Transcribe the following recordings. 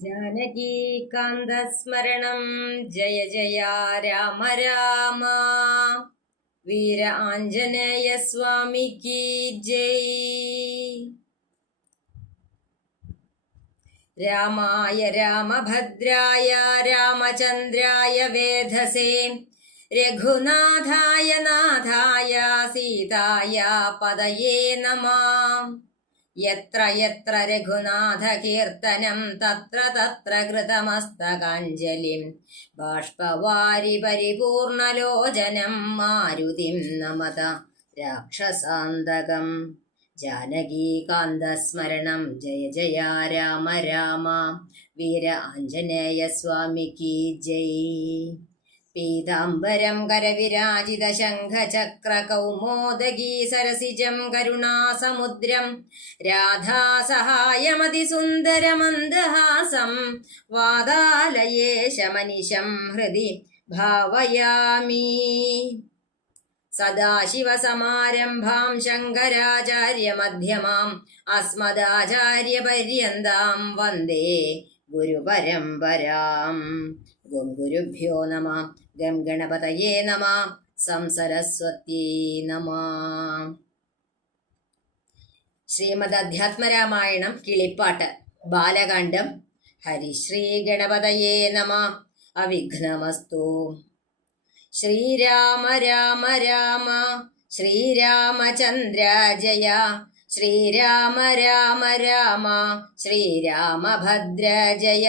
ജാനകീകാന്തസ്മരണം ജയ ജയ രാമ രാമ വീര ആഞ്ജനേയ സ്വാമിക്ക് ജയ് രാമായ രാമഭദ്രായ രാമചന്ദ്രായ വേധസേ രഘുനാഥായ നാഥായ സീതായ പദയേ നമാം യത്ര യത്ര രഘുനാഥകീർത്തനം തത്ര തത്ര കൃതമസ്തകാഞ്ജലിം. ബാഷ്പവാരി പരിപൂർണലോചനം മാരുതിം നമത രാക്ഷസാന്തകം. ജാനകീകാന്തസ്മരണം ജയ ജയ രാമ രാമ. വീര ആഞ്ജനേയ സ്വാമിക്ക് ജയ്. പീതാംബരം കരവിരാജിത ശംഖചക്ര കൗമോദഗീ സരസിജം കരുണാസമുദ്രം. രാധാസഹായമതിസുന്ദരമന്ദഹാസം. വാതാലയേശമനിശം ഹൃദി ഭാവയാമി. സദാശിവസമാരംഭാം ശങ്കരാചാര്യമധ്യമാം. അസ്മദാചാര്യപര്യന്താം വന്ദേ ഗുരുപരമ്പരാം. ഗുരുഭ്യോ നമ ഗം ഗണപതയേ നമ സംസരസ്വത്യേ നമ. ശ്രീമദ് അധ്യാത്മരാമായണം കിളിപ്പാട്ട് ബാലകാണ്ഡം ഹരിശ്രീ ഗണപതയേ നമ അവിഘ്നമസ്തു. ശ്രീരാമ രാമ രാമ ശ്രീരാമചന്ദ്ര ജയ ശ്രീരാമ രാമ രാമ ശ്രീരാമഭദ്ര ജയ.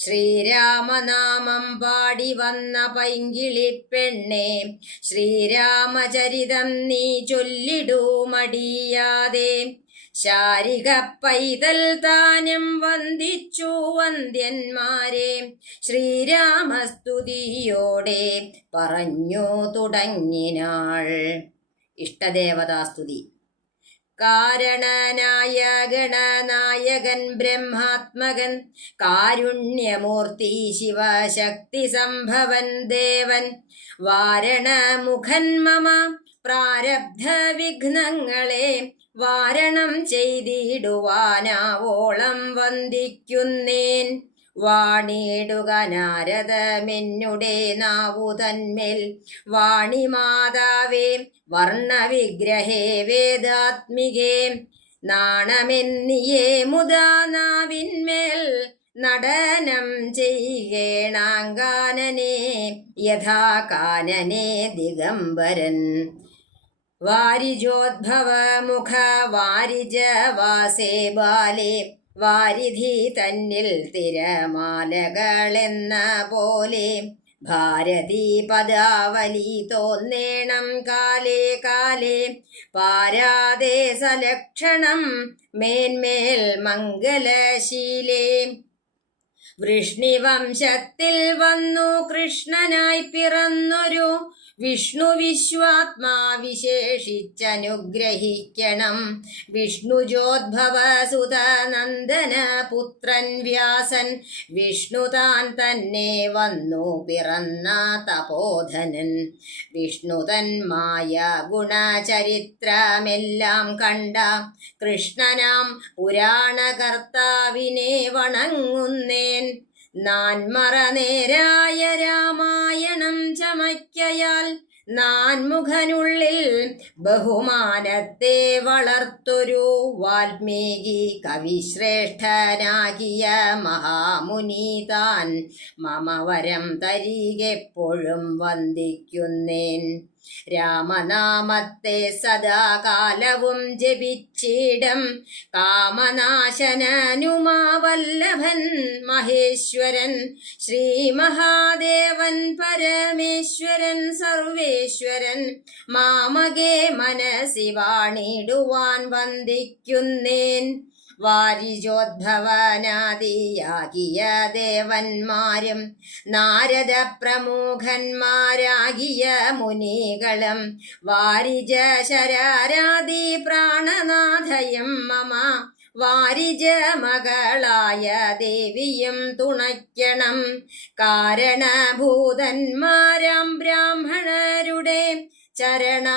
ശ്രീരാമനാമം പാടി വന്ന പൈങ്കിളി പെണ്ണെ ശ്രീരാമചരിതം നീ ചൊല്ലിടൂ മടിയാതെ. ശാരിക പൈതൽ താനും വന്ദിച്ചു വന്ദ്യന്മാരെ ശ്രീരാമസ്തുതിയോടെ പറഞ്ഞു തുടങ്ങിനാൾ. ഇഷ്ടദേവതാസ്തുതി. കാരണനായ ഗണനായകൻ ബ്രഹ്മാത്മകൻ കാരുണ്യമൂർത്തി ശിവശക്തി സംഭവൻ ദേവൻ. വാരണമുഖൻ മമ പ്രാരബ്ധ വിഘ്നങ്ങളെ വാരണം ചെയ്തിടുവാനാവോളം വന്ദിക്കുന്നേൻ. വാണിടുക നാരദമെന്നുടെ നാവു തന്മേൽ വാണിമാതാവേ വർണവിഗ്രഹേ വേദാത്മികേ നാണമെന്നിയേ മുതാ നാവിന്മേൽ. നടനം ചെയ്യേണാങ്കാനനെ യഥാ കാനനെ ദിഗംബരൻ. വാരിജോദ്ഭവ മുഖ വാരിജ വാസേ ബാലേ വാരിധി തന്നിൽ തിരമാലകളെന്ന പോലെ ഭാരതി പദാവലി തോന്നേണം കാലേ കാലേ. പാരാതെ സലക്ഷണം മേന്മേൽ മംഗലശീലേ. വൃഷ്ണിവംശത്തിൽ വന്നു കൃഷ്ണനായി പിറന്നൊരു വിഷ്ണു വിശ്വാത്മാ വിശേഷിച്ചനുഗ്രഹിക്കണം. വിഷ്ണുജോദ്ഭവ സുത നന്ദന പുത്രൻ വ്യാസൻ. വിഷ്ണു താൻ തന്നെ വന്നു പിറന്ന തപോധനൻ. വിഷ്ണു വിഷ്ണുതന്മായ ഗുണചരിത്രമെല്ലാം കണ്ട കൃഷ്ണനാം പുരാണകർത്താവിനെ വണങ്ങുന്നേൻ. നാൻമറ നേരായ രാമായണം ചമയ്ക്കയാൽ നാൻമുഖനുള്ളിൽ ബഹുമാനത്തെ വളർത്തൊരു വാൽമീകി കവിശ്രേഷ്ഠനാകിയ മഹാമുനി താൻ മമവരം തരികെപ്പോഴും വന്ദിക്കുന്നേൻ. രാമനാമത്തെ സദാകാലവും ജപിച്ചിടം. കാമനാശനനുമാവല്ലഭൻ മഹേശ്വരൻ. ശ്രീ മഹാദേവൻ പരമേശ്വരൻ സർവേശ്വരൻ. മാമകേ മനസ്സി വാണിടുവാൻ വന്ദിക്കുന്നേൻ. വാരിജോദ്ഭവനാദിയാകിയ ദേവന്മാരും നാരദ പ്രമുഖന്മാരാകിയ മുനികളും വാരിജ ശരാരാദി പ്രാണനാഥയും മമ വാരിജ മകളായ ദേവിയും തുണയ്ക്കണം. കാരണഭൂതന്മാരാം ബ്രാഹ്മണരുടെ ചരണ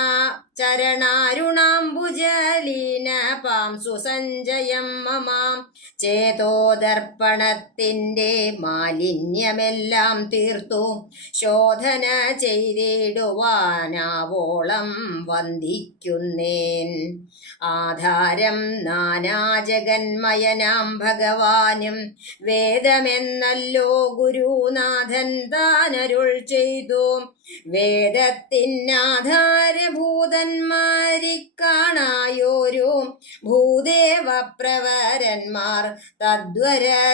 ചരണാരുണാംബുജലീന പാം സുസഞ്ജയം മമാം. ചേതോദർപ്പണത്തിന്റെ മാലിന്യമെല്ലാം തീർത്തു. ശോധന ചെയ്തിടുവാനാവോളം വന്ദിക്കുന്നേൻ. ആധാരം നാനാജഗന്മയനാം ഭഗവാനും. വേദമെന്നല്ലോ ഗുരുനാഥൻ താനരുൾ ചെയ്തു. വേദത്തിനാധാരഭൂതന്മാരി കാണായോരു ഭൂദേവ പ്രവരന്മാർ തദ്വരശാപാദികൾ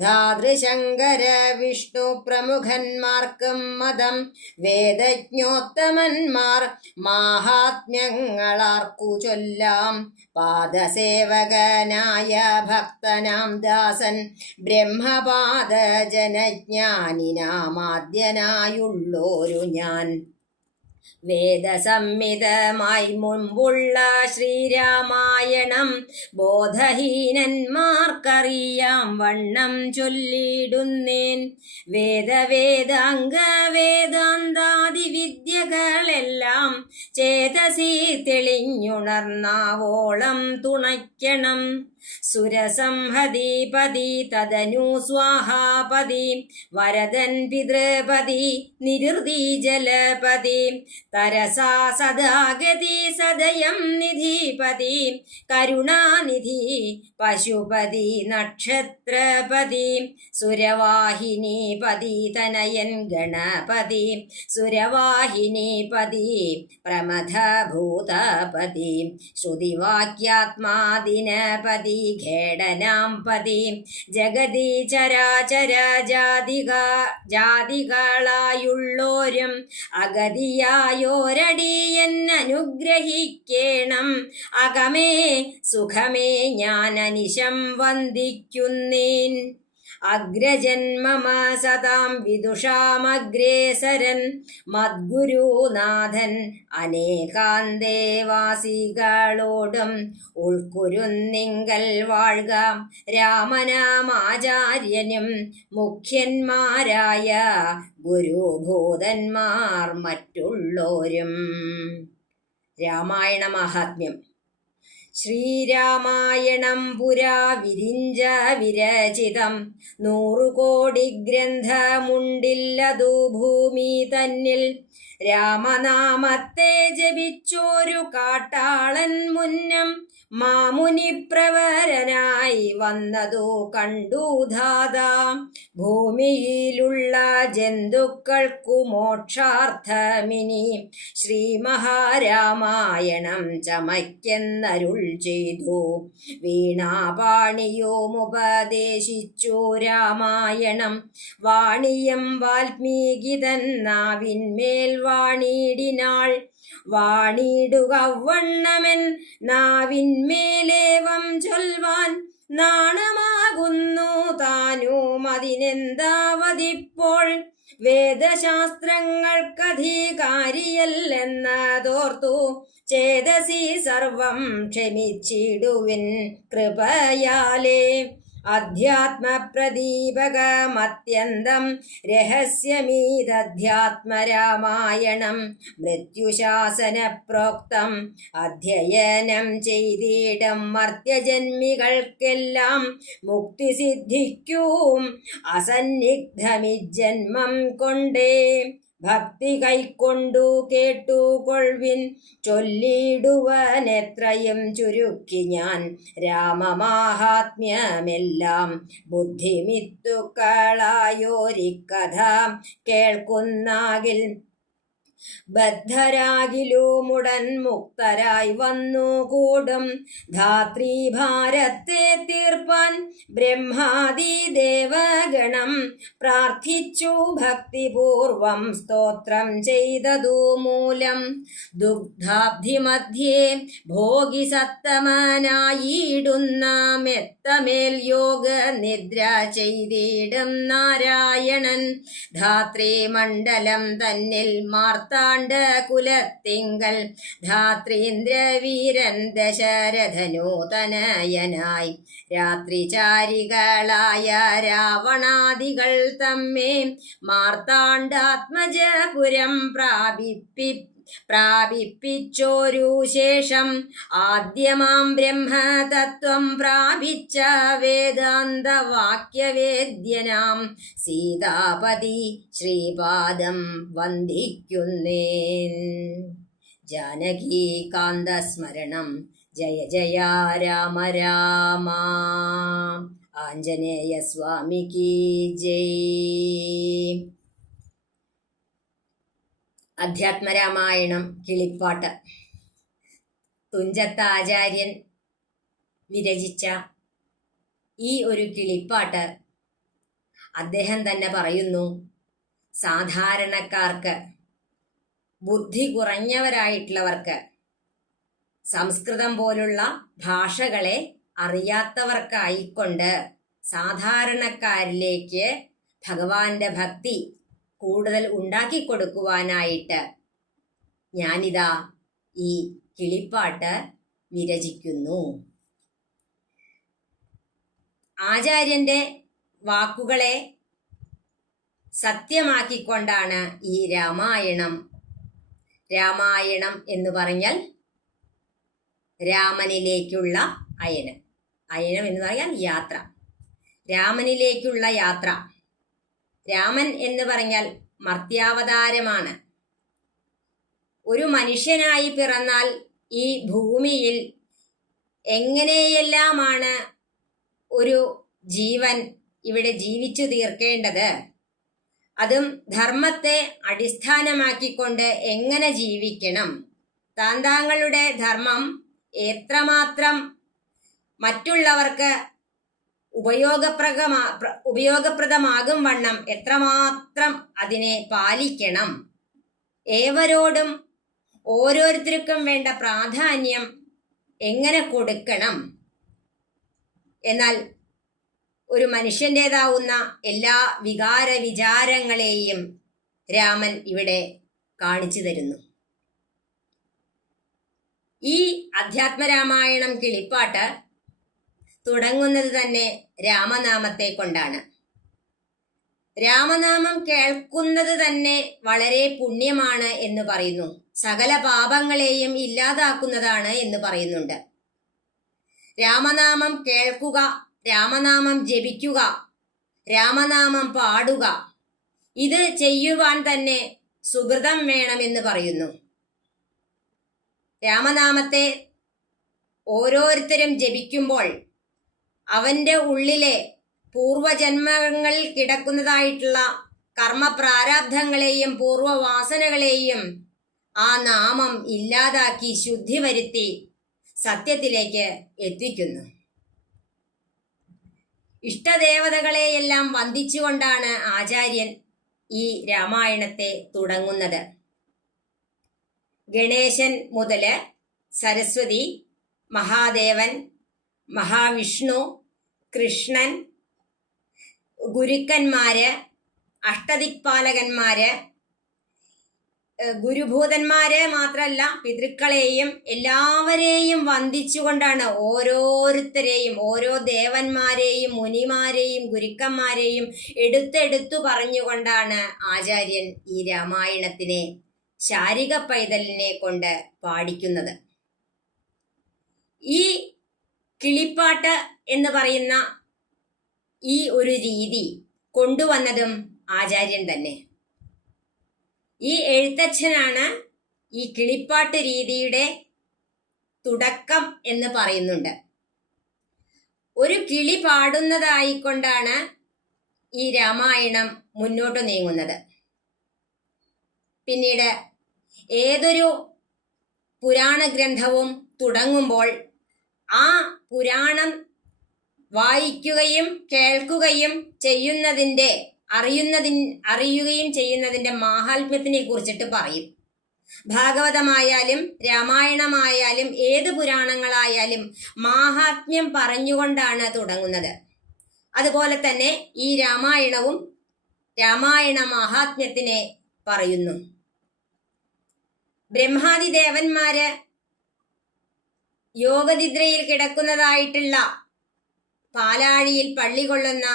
ധാതൃശങ്കര വിഷ്ണു പ്രമുഖന്മാർക്കും മതം വേദജ്ഞോത്തമന്മാർ മാഹാത്മ്യങ്ങളാർക്കു ചൊല്ലാം. പാദസേവകനായ ഭക്തനാം ദാസൻ ബ്രഹ്മപാദ ജനജ്ഞാനിനാമാദ്യനായുള്ളോരു ഞാൻ. വേദസംഹിതമായി മുൻപുള്ള ശ്രീരാമായണം ബോധഹീനന്മാർക്കറിയാം വണ്ണം ചൊല്ലിടുന്നേൻ. വേദവേദാംഗ വേദാന്താദി വിദ്യകളെല്ലാം ചേതസി തെളിഞ്ഞുണർന്നാവോളം തുണയ്ക്കണം. സുരസംഹതിപതി തദനു സ്വാഹാപതി. വരദൻ പിതൃപതി നിരുതി ജലപതി തരസാ സദാഗതി സദയം നിധിപതി കരുണാനിധി പശുപതി നക്ഷത്രപതി സുരവാഹിനി പതി തനയൻ ഗണപതി സുരവാഹിനി പതി പ്രമഥഭൂതപതി ശ്രുതിവാക്യാത്മാദിനപതി ഖേടനാം പതി ജഗതി ചരാചര ജാതിക ജാതികളായുള്ളോരും അഗതിയായോരടിയൻ എന്നനുഗ്രഹിക്കേണം. അകമേ സുഖമേ ഞാൻ അനിശം വന്ദിക്കുന്നേൻ. അഗ്രജന്മമ സതാം വിദുഷാമഗ്രേസരൻ മദ്ഗുരുനാഥൻ അനേകാന്തേവാസികളോടും ഉൾക്കുരുന്നിങ്കൽ വാഴ്ക. രാമനാമാചാര്യനും മുഖ്യന്മാരായ ഗുരുഭൂതന്മാർ മറ്റുള്ളോരും. രാമായണ മഹാത്മ്യം. ശ്രീരാമായണം പുരാ വിരിഞ്ച വിരചിതം നൂറുകോടി ഗ്രന്ഥമുണ്ടില്ലതു ഭൂമി തന്നിൽ. രാമനാമത്തെ ജപിച്ചോരു കാട്ടാളൻ മുന്നം. മാമുനി പ്രവരനായി വന്നതു കണ്ടു ധാതാ. ഭൂമിയിലുള്ള ജന്തുക്കൾക്കു മോക്ഷാർത്ഥമിനി. ശ്രീ മഹാരാമായണം ചമയ്ക്കെന്നരുൾ ചെയ്തു. വീണാപാണിയോമുപദേശിച്ചു രാമായണം. വാണിയം വാൽമീകിതൻ നാവിന്മേൽ വാണിടിനാൾ. വാണിടുക വണ്ണമൻ നാവിന്മേലേവം ചൊൽവാൻ. നാണമാകുന്നു താനും അതിനെന്താവതിപ്പോൾ വേദശാസ്ത്രങ്ങൾക്കധികാരിയല്ലെന്നതോർത്തു. ചേതസി സർവം ക്ഷമിച്ചിടുവിൻ കൃപയാലേ. അധ്യാത്മപ്രദീപകമത്യന്തം രഹസ്യമീതധ്യാത്മരാമായണം മൃത്യുശാസന പ്രോക്തം അധ്യയനം ചെയ്തിടം മർത്യജന്മികൾക്കെല്ലാം മുക്തി സിദ്ധിക്കും അസന്നിഗ്ധമിജന്മം കൊണ്ടേ. ഭക്തി കൈക്കൊണ്ടു കേട്ടുകൊൾവിൻ ചൊല്ലിടുവനെത്രയും ചുരുക്കി ഞാൻ രാമമാഹാത്മ്യമെല്ലാം ബുദ്ധിമിത്തുക്കളായോരിക്കഥ കേൾക്കുന്നാകിൽ ബദ്ധരാകിലുമുടൻ മുക്തരായി വന്നു കൂടും. ധാത്രി ഭാരത്തെ തീർപ്പാൻ ബ്രഹ്മാദി ദേവഗണം. പ്രാർത്ഥിച്ചു ഭക്തിപൂർവം സ്തോത്രം ചെയ്തതു മൂലം. ദുഗ്ധാബ്ധി മധ്യേ ഭോഗി സത്തമനായിടുന്ന മെത്തമേൽ യോഗ നിദ്ര ചെയ്തിടും നാരായണൻ. ധാത്രി മണ്ഡലം തന്നിൽ മാർത്താണ്ഡ കുലത്തിങ്കൽ ധാത്രീന്ദ്രവീരൻ ദശരഥനൂതനയനായി. രാത്രിചാരികളായ രാവണാദികൾ തമ്മേ മാർത്താണ്ഡാത്മജപുരം പ്രാപിപ്പി പ്രാപിപ്പിച്ചോരു ശേഷം ആദ്യമാം ബ്രഹ്മതത്വം പ്രാപിച്ച വേദാന്തവാക്യവേദ്യനാം സീതാപതി ശ്രീപാദം വന്ദിക്കുന്നേൻ. ജാനകീകാന്തസ്മരണം ജയ ജയ രാമ രാമ. ആഞ്ജനേയ സ്വാമിക്ക് ജയ്. അധ്യാത്മരാമായണം കിളിപ്പാട്ട്. തുഞ്ചത്ത ആചാര്യൻ വിരചിച്ച ഈ ഒരു കിളിപ്പാട്ട് അദ്ദേഹം തന്നെ പറയുന്നു സാധാരണക്കാർക്ക് ബുദ്ധി കുറഞ്ഞവരായിട്ടുള്ളവർക്ക് സംസ്കൃതം പോലുള്ള ഭാഷകളെ അറിയാത്തവർക്കായിക്കൊണ്ട് സാധാരണക്കാരിലേക്ക് ഭഗവാന്റെ ഭക്തി കൂടുതൽ ഉണ്ടാക്കി കൊടുക്കുവാനായിട്ട് ഞാനിതാ ഈ കിളിപ്പാട്ട് വിരചിക്കുന്നു. ആചാര്യന്റെ വാക്കുകളെ സത്യമാക്കിക്കൊണ്ടാണ് ഈ രാമായണം. രാമായണം എന്ന് പറഞ്ഞാൽ രാമനിലേക്കുള്ള അയനം. അയനം എന്ന് പറഞ്ഞാൽ യാത്ര. രാമനിലേക്കുള്ള യാത്ര. രാമൻ എന്ന് പറഞ്ഞാൽ മർത്യാവതാരമാണ്. ഒരു മനുഷ്യനായി പിറന്നാൽ ഈ ഭൂമിയിൽ എങ്ങനെയെല്ലാമാണ് ഒരു ജീവൻ ഇവിടെ ജീവിച്ചു തീർക്കേണ്ടത്? അതും ധർമ്മത്തെ അടിസ്ഥാനമാക്കിക്കൊണ്ട് എങ്ങനെ ജീവിക്കണം? താന്താങ്ങളുടെ ധർമ്മം എത്രമാത്രം മറ്റുള്ളവർക്ക് ഉപയോഗപ്രദമാ ഉപയോഗപ്രദമാകും വണ്ണം എത്രമാത്രം അതിനെ പാലിക്കണം. ഏവരോടും ഓരോരുത്തർക്കും വേണ്ട പ്രാധാന്യം എങ്ങനെ കൊടുക്കണം? എന്നാൽ ഒരു മനുഷ്യന്റെതാവുന്ന എല്ലാ വികാര വിചാരങ്ങളെയും രാമൻ ഇവിടെ കാണിച്ചു തരുന്നു. ഈ അധ്യാത്മരാമായണം കിളിപ്പാട്ട് തുടങ്ങുന്നത് തന്നെ രാമനാമത്തെ കൊണ്ടാണ്. രാമനാമം കേൾക്കുന്നത് തന്നെ വളരെ പുണ്യമാണ് എന്ന് പറയുന്നു. സകല പാപങ്ങളെയും ഇല്ലാതാക്കുന്നതാണ് എന്ന് പറയുന്നുണ്ട്. രാമനാമം കേൾക്കുക രാമനാമം ജപിക്കുക രാമനാമം പാടുക ഇത് ചെയ്യുവാൻ തന്നെ സുഹൃതം വേണമെന്ന് പറയുന്നു. രാമനാമത്തെ ഓരോരുത്തരും ജപിക്കുമ്പോൾ അവന്റെ ഉള്ളിലെ പൂർവജന്മങ്ങളിൽ കിടക്കുന്നതായിട്ടുള്ള കർമ്മ പ്രാരാബ്ധങ്ങളെയും പൂർവവാസനകളെയും ആ നാമം ഇല്ലാതാക്കി ശുദ്ധി വരുത്തി സത്യത്തിലേക്ക് എത്തിക്കുന്നു. ഇഷ്ടദേവതകളെയെല്ലാം വന്ദിച്ചുകൊണ്ടാണ് ആചാര്യൻ ഈ രാമായണത്തെ തുടങ്ങുന്നത്. ഗണേശൻ മുതൽ സരസ്വതി മഹാദേവൻ മഹാവിഷ്ണു കൃഷ്ണൻ ഗുരുക്കന്മാര് അഷ്ടദിക്പാലകന്മാര് ഗുരുഭൂതന്മാരെ മാത്രമല്ല പിതൃക്കളെയും എല്ലാവരെയും വന്ദിച്ചുകൊണ്ടാണ് ഓരോരുത്തരെയും ഓരോ ദേവന്മാരെയും മുനിമാരെയും ഗുരുക്കന്മാരെയും എടുത്തെടുത്തു പറഞ്ഞുകൊണ്ടാണ് ആചാര്യൻ ഈ രാമായണത്തിനെ ശാരിക പൈതലിനെ കൊണ്ട് പാടിക്കുന്നത്. ഈ കിളിപ്പാട്ട് എന്ന് പറയുന്ന ഈ ഒരു രീതി കൊണ്ടുവന്നതും ആചാര്യൻ തന്നെ. ഈ എഴുത്തച്ഛനാണ് ഈ കിളിപ്പാട്ട് രീതിയുടെ തുടക്കം എന്ന് പറയുന്നുണ്ട്. ഒരു കിളി പാടുന്നതായിക്കൊണ്ടാണ് ഈ രാമായണം മുന്നോട്ട് നീങ്ങുന്നത്. പിന്നീട് ഏതൊരു പുരാണ ഗ്രന്ഥവും തുടങ്ങുമ്പോൾ ആ പുരാണം വായിക്കുകയും കേൾക്കുകയും ചെയ്യുന്നതിന്റെ അറിയുന്നതിൻ അറിയുകയും ചെയ്യുന്നതിന്റെ മാഹാത്മ്യത്തിനെ കുറിച്ചിട്ട് പറയും. ഭാഗവതമായാലും രാമായണമായാലും ഏത് പുരാണങ്ങളായാലും മാഹാത്മ്യം പറഞ്ഞുകൊണ്ടാണ് തുടങ്ങുന്നത്. അതുപോലെ തന്നെ ഈ രാമായണവും രാമായണ മാഹാത്മ്യത്തിനെ പറയുന്നു. ബ്രഹ്മാതി ദേവന്മാര് യോഗനിദ്രയിൽ കിടക്കുന്നതായിട്ടുള്ള പാലാഴിയിൽ പള്ളി കൊള്ളുന്ന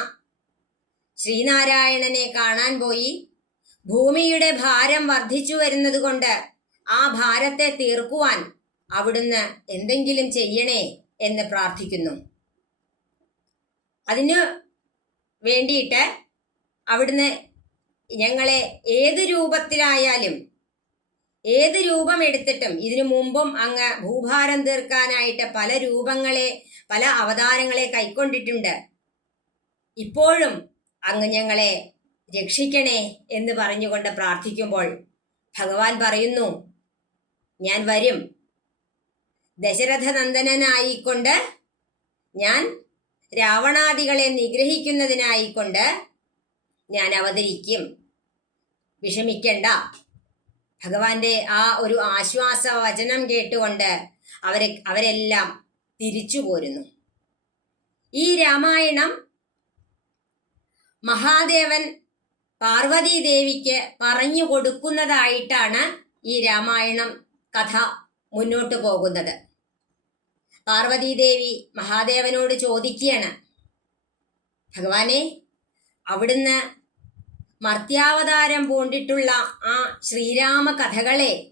ശ്രീനാരായണനെ കാണാൻ പോയി. ഭൂമിയുടെ ഭാരം വർദ്ധിച്ചു വരുന്നതുകൊണ്ട് ആ ഭാരത്തെ തീർക്കുവാൻ അവിടുന്ന് എന്തെങ്കിലും ചെയ്യണേ എന്ന് പ്രാർത്ഥിക്കുന്നു. അതിന് വേണ്ടിയിട്ട് അവിടുന്ന് ഞങ്ങളെ ഏത് രൂപത്തിലായാലും ഏത് രൂപം എടുത്തിട്ടും ഇതിനു മുമ്പും അങ്ങ് ഭൂഭാരം തീർക്കാനായിട്ട് പല രൂപങ്ങളെ പല അവതാരങ്ങളെ കൈക്കൊണ്ടിട്ടുണ്ട്. ഇപ്പോഴും അങ്ങ് ഞങ്ങളെ രക്ഷിക്കണേ എന്ന് പറഞ്ഞുകൊണ്ട് പ്രാർത്ഥിക്കുമ്പോൾ ഭഗവാൻ പറയുന്നു ഞാൻ വരും. ദശരഥ നന്ദനായിക്കൊണ്ട് ഞാൻ രാവണാദികളെ നിഗ്രഹിക്കുന്നതിനായിക്കൊണ്ട് ഞാൻ അവതരിക്കും. വിഷമിക്കണ്ട. ഭഗവാന്റെ ആ ഒരു ആശ്വാസ വചനം കേട്ടുകൊണ്ട് അവരെ അവരെല്ലാം തിരിച്ചു പോരുന്നു. ഈ രാമായണം മഹാദേവൻ പാർവതി ദേവിക്ക് പറഞ്ഞു കൊടുക്കുന്നതായിട്ടാണ് ഈ രാമായണം കഥ മുന്നോട്ട് പോകുന്നത്. പാർവതി ദേവി മഹാദേവനോട് ചോദിക്കുകയാണ് ഭഗവാനെ അവിടുന്ന് മർത്യാവതാരം പൂണ്ടിട്ടുള്ള ആ ശ്രീരാമ കഥകളെ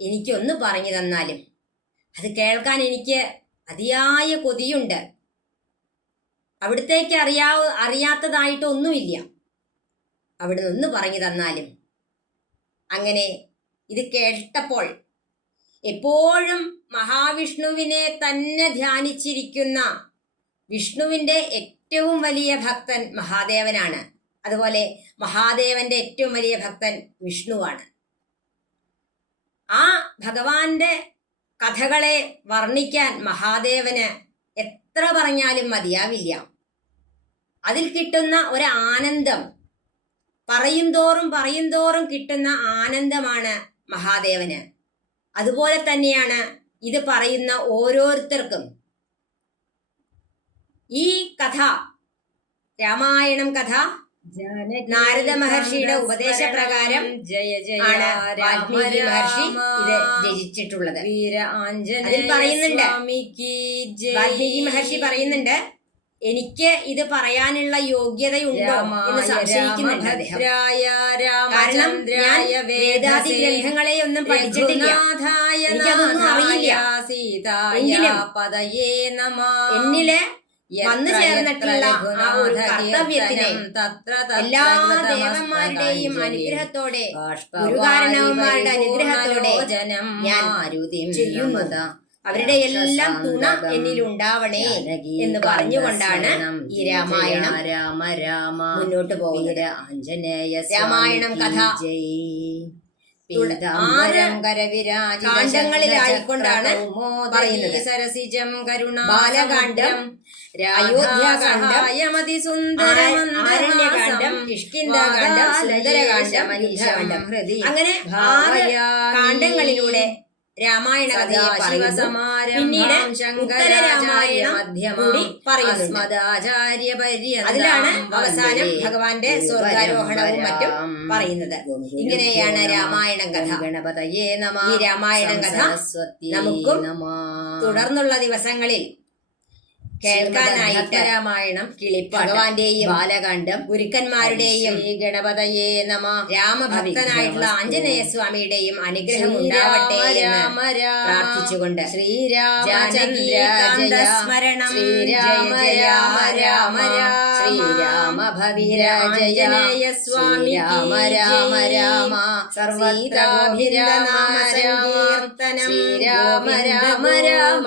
എനിക്കൊന്ന് പറഞ്ഞു തന്നാലും അത് കേൾക്കാൻ എനിക്ക് അതിയായ കൊതിയുണ്ട്. അവിടത്തേക്ക് അറിയാവ അറിയാത്തതായിട്ടൊന്നുമില്ല. അവിടുന്ന് ഒന്ന് പറഞ്ഞു തന്നാലും. അങ്ങനെ ഇത് കേട്ടപ്പോൾ എപ്പോഴും മഹാവിഷ്ണുവിനെ തന്നെ ധ്യാനിച്ചിരിക്കുന്ന വിഷ്ണുവിന്റെ ഏറ്റവും വലിയ ഭക്തൻ മഹാദേവനാണ്. അതുപോലെ മഹാദേവന്റെ ഏറ്റവും വലിയ ഭക്തൻ വിഷ്ണുവാണ്. ആ ഭഗവാന്റെ കഥകളെ വർണിക്കാൻ മഹാദേവന് എത്ര പറഞ്ഞാലും മതിയാവില്ല. അതിൽ കിട്ടുന്ന ഒരു ആനന്ദം പറയും തോറും പറയും തോറും കിട്ടുന്ന ആനന്ദമാണ് മഹാദേവന്. അതുപോലെ തന്നെയാണ് ഇത് പറയുന്ന ഓരോരുത്തർക്കും. ഈ കഥ രാമായണം കഥ നാരദ മഹർഷിയുടെ ഉപദേശപ്രകാരം ജയ ജയ വാൽമീകി മഹർഷി ഇത് രചിച്ചിട്ടുള്ളത് വീര ആഞ്ജനേയ പറയുന്നുണ്ട്. വാൽമീകി മഹർഷി പറയുന്നുണ്ട് എനിക്ക് ഇത് പറയാനുള്ള യോഗ്യതയുണ്ടോ എന്ന് സംശയിക്കുന്നുണ്ട് അദ്ദേഹം കാരണം ഞാൻ വേദാദി ഗ്രന്ഥങ്ങളെ ഒന്നും പഠിച്ചിട്ടില്ല എനിക്കതൊന്നും അറിയില്ല. എങ്കിലും എന്നിൽ വന്നു ചേർന്നിട്ടുള്ള ആ ഒരു കർത്തവ്യത്തിനെ എല്ലാ ദേവന്മാരുടെയും അനുഗ്രഹത്തോടെ ഗുരുകാരണവന്മാരുടെ അനുഗ്രഹത്തോടെ ചെയ്യുന്നത് ഞാൻ മാരുതിം അവരുടെ എല്ലാം തുണ എന്നിൽ ഉണ്ടാവണേ എന്ന് പറഞ്ഞുകൊണ്ടാണ് ഈ രാമായണം രാമ രാമ മുന്നോട്ട് പോകുന്നത്. ആഞ്ജനേയ രാമായണം കഥ. കാണ്ഡങ്ങളിലായിക്കൊണ്ടാണ് പറയുന്നത്. സരസിജം കരുണ ബാലകാന്ഡം, അയോധ്യാകാന്ഡം കിഷ്കിന്ധാകാന്ഡം സുന്ദരകാന്ഡം യുദ്ധകാന്ഡം അങ്ങനെ കാണ്ഡങ്ങളിലൂടെ രാമായണ കഥയെ അതിലാണ് അവസാനം ഭഗവാന്റെ സ്വർഗാരോഹണവും മറ്റും പറയുന്നത്. ഇങ്ങനെയാണ് രാമായണ കഥ. ഗണപതയേ നമ രാമായണ രാമായണം കഥ നമുക്കും തുടർന്നുള്ള ദിവസങ്ങളിൽ കേൾക്കാനായിട്ട് രാമായണം ഭഗവാന്റെയും ബാലകാന്ഡം ഗുരുക്കന്മാരുടെയും ശ്രീ ഗണപതയേ നമ രാമഭക്തനായിട്ടുള്ള ആഞ്ജനേയ സ്വാമിയുടെയും അനുഗ്രഹം ഉണ്ടാവട്ടെ എന്ന് പ്രാർത്ഥിച്ചുകൊണ്ട് ശ്രീരാമചന്ദ്ര സ്മരണം. ശ്രീരാമ രാമ രാമ. ശ്രീരാമ ഭവീര ജയ. സ്വാമി രാമ രാമ രാമ. സർവീതാഭിരാമ രാമ രാമ രാമ രാമ.